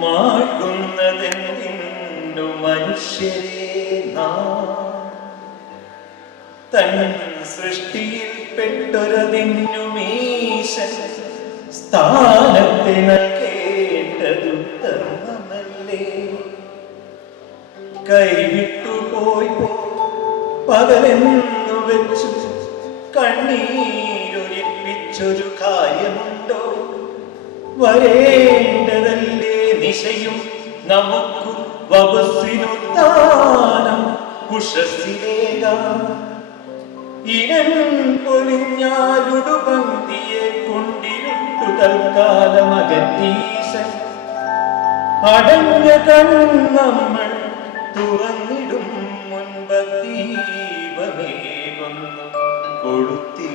മാഴുന്നതെന്തിന്നു മനുഷ്യരെ തൻ സൃഷ്ടിയിൽ പെട്ടൊരതിന്നു മീശൻ സ്ഥാനത്തെ നൽകേണ്ടതു ധർമ്മമല്ലേ? കൈവിട്ടുപോയി പകലെന്നു വെച്ചു കണ്ണീരൊലിപ്പിച്ചൊരു കാര്യമുണ്ടോ? വരേണ്ടതല്ലേ നിശയും നമുക്കു വപസ്സിനു താനം കുഷസിലേകാം ഇനം പൊലിഞ്ഞാലുടു പന്തിയെ കൊണ്ടിരുട്ടു അടഞ്ഞ നമ്മൾ തുറന്നിടും മുൻപ് ദീപമേകൊന്നു കൊളുത്തി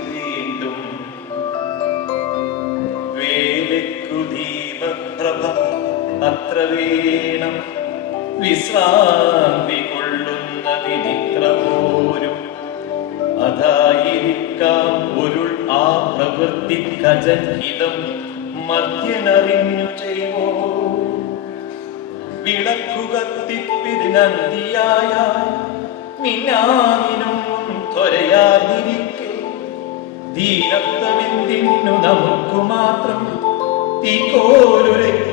വേണം വിശ്രാന്തി കൊള്ളുന്നതിനിത്ര പോരും അതായിരിക്കാം പൊരുൾ ആ പ്രവൃത്തി കജഹിതം മദ്യനറിഞ്ഞു ചെയ്യുമോ വിളക്കുകത്തിപ്പിതിനന്തിയായ മിന്നാമിനും ത്വരയാതിരിക്കെ ദീനത്വമെന്തിനു നമുക്കു മാത്രം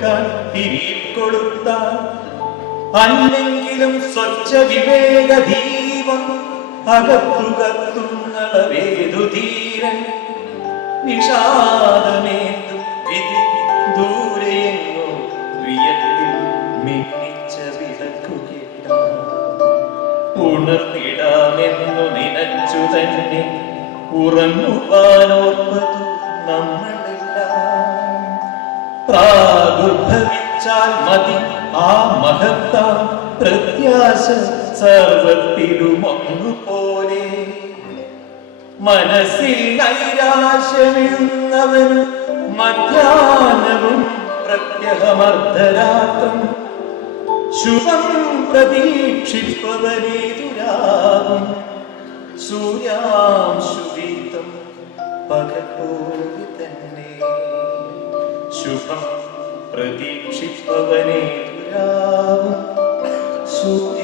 തീക്കോലുരയ്ക്കാൻ തിരിയും കൊടുത്താൽ അല്ലെങ്കിലും സ്വച്ഛ വിവേക ദീപം അകത്തുകത്തുന്നളവേതു ധീരൻ. വിഷാദമേന്തു വിധി ദൂരെയെങ്ങോ വിയത്തിൽ മിന്നിച്ച ഉണർന്നിടാമെന്നു നിനച്ചു തന്നെ ഉറങ്ങുവാനോർപ്പതു നമ്മളെല്ലാം. പ്രാദുർഭവിച്ചാൽ മതി. ആ മഹത്താം പ്രത്യാശ സർവത്തിലുമൊന്നുപോലെ മനസ്സിൽ നൈരാശ്യമെഴുന്നവൻ മധ്യാനവും പ്രത്യഹമർദ്ധരാത്രം ശുഭം പ്രതീക്ഷിപ്പവനേതുരാകും സൂര്യാംശുവീതം പകപ്പോയി തന്നെ. ശുഭം പ്രതീക്ഷിപ്പവനേതുരാകും സൂര്യാംശുവീതം